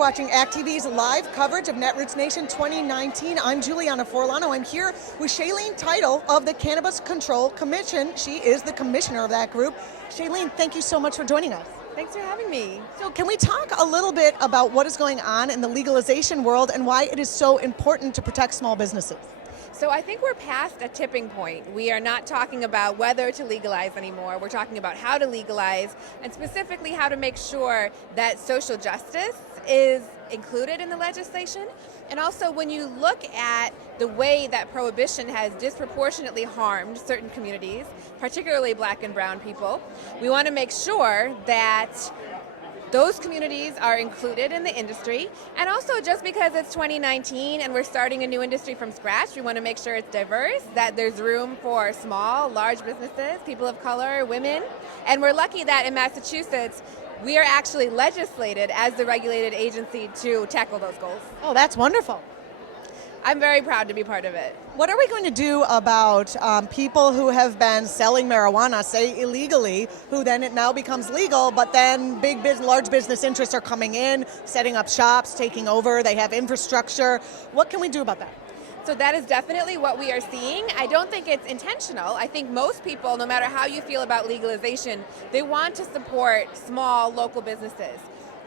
watching act.tv's live coverage of Netroots Nation 2019. I'm Julianna Forlano. I'm here with Shaleen Title of the Cannabis Control Commission. She is the commissioner of that group. Shaleen, thank you so much for joining us. Thanks for having me. So can we talk a little bit about what is going on in the legalization world and why it is so important to protect small businesses? So I think we're past a tipping point. We are not talking about whether to legalize anymore. We're talking about how to legalize, and specifically how to make sure that social justice is included in the legislation. And also, when you look at the way that prohibition has disproportionately harmed certain communities, particularly Black and brown people, we want to make sure that those communities are included in the industry. And also, just because it's 2019 and we're starting a new industry from scratch, we want to make sure it's diverse, that there's room for small, large businesses, people of color, women. And we're lucky that in Massachusetts, we are actually legislated as the regulated agency to tackle those goals. Oh, that's wonderful. I'm very proud to be part of it. What are we going to do about people who have been selling marijuana, say illegally, who then it now becomes legal, but then large business interests are coming in, setting up shops, taking over, they have infrastructure. What can we do about that? So that is definitely what we are seeing. I don't think it's intentional. I think most people, no matter how you feel about legalization, they want to support small local businesses.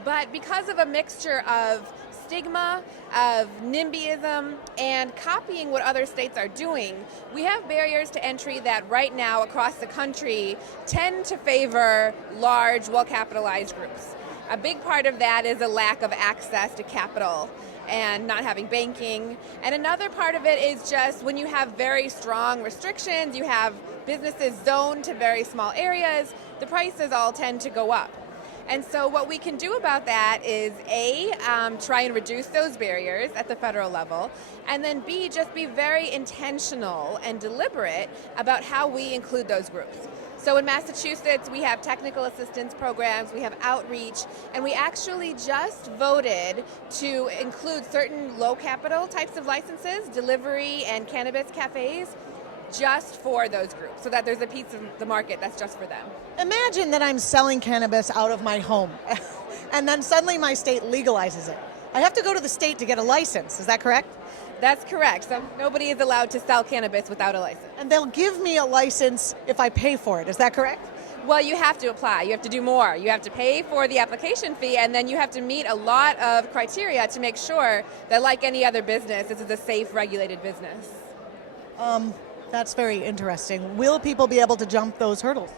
But because of a mixture of stigma, of NIMBYism, and copying what other states are doing, we have barriers to entry that right now across the country tend to favor large, well-capitalized groups. A big part of that is a lack of access to capital and not having banking. And another part of it is just when you have very strong restrictions, you have businesses zoned to very small areas, the prices all tend to go up. And so what we can do about that is A, try and reduce those barriers at the federal level, and then B, just be very intentional and deliberate about how we include those groups. So in Massachusetts, we have technical assistance programs, we have outreach, and we actually just voted to include certain low capital types of licenses, delivery and cannabis cafes, just for those groups, so that there's a piece of the market that's just for them. Imagine that I'm selling cannabis out of my home, and then suddenly my state legalizes it. I have to go to the state to get a license, is that correct? That's correct. So nobody is allowed to sell cannabis without a license. And they'll give me a license if I pay for it, is that correct? Well, you have to apply. You have to do more. You have to pay for the application fee, and then you have to meet a lot of criteria to make sure that, like any other business, this is a safe, regulated business. That's very interesting. Will people be able to jump those hurdles?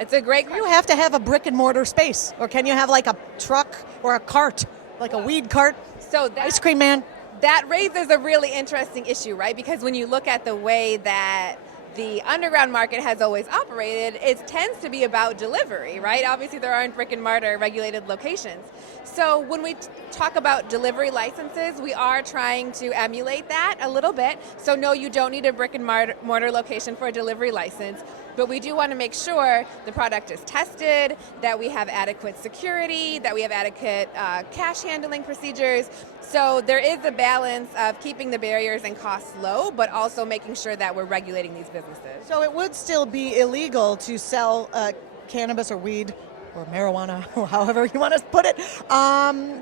It's a great question. You have to have a brick and mortar space, or can you have like a truck or a cart, like a weed cart, ice cream man? That raises a really interesting issue, right? Because when you look at the way that the underground market has always operated, it tends to be about delivery, right? Obviously, there aren't brick and mortar regulated locations. So when we talk about delivery licenses, we are trying to emulate that a little bit. So no, you don't need a brick and mortar location for a delivery license, but we do want to make sure the product is tested, that we have adequate security, that we have adequate cash handling procedures. So there is a balance of keeping the barriers and costs low, but also making sure that we're regulating these businesses. So it would still be illegal to sell cannabis or weed or marijuana, or however you want to put it,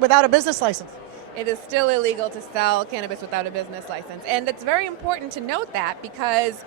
without a business license? It is still illegal to sell cannabis without a business license. And it's very important to note that because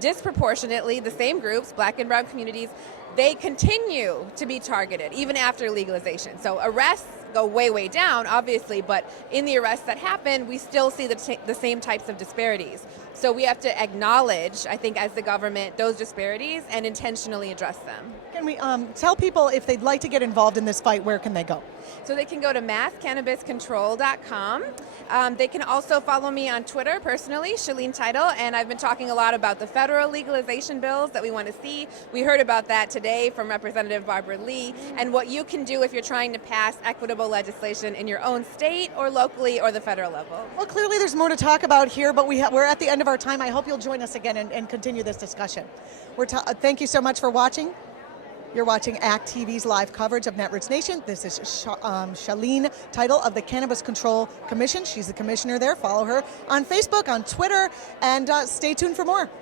disproportionately the same groups, Black and brown communities, they continue to be targeted even after legalization. So arrests go way, way down, obviously, but in the arrests that happen, we still see the same types of disparities. So we have to acknowledge, I think, as the government, those disparities and intentionally address them. Can we tell people if they'd like to get involved in this fight, where can they go? So they can go to masscannabiscontrol.com. They can also follow me on Twitter personally, Shaleen Title, and I've been talking a lot about the federal legalization bills that we want to see. We heard about that today from Representative Barbara Lee, and what you can do if you're trying to pass equitable legislation in your own state or locally or the federal level. Well, clearly there's more to talk about here, but we're at the end of our time. I hope you'll join us again and continue this discussion. Thank you so much for watching. You're watching act.tv's live coverage of Netroots Nation. This is Shaleen Title of the Cannabis Control Commission. She's the commissioner there. Follow her on Facebook, on Twitter, and stay tuned for more.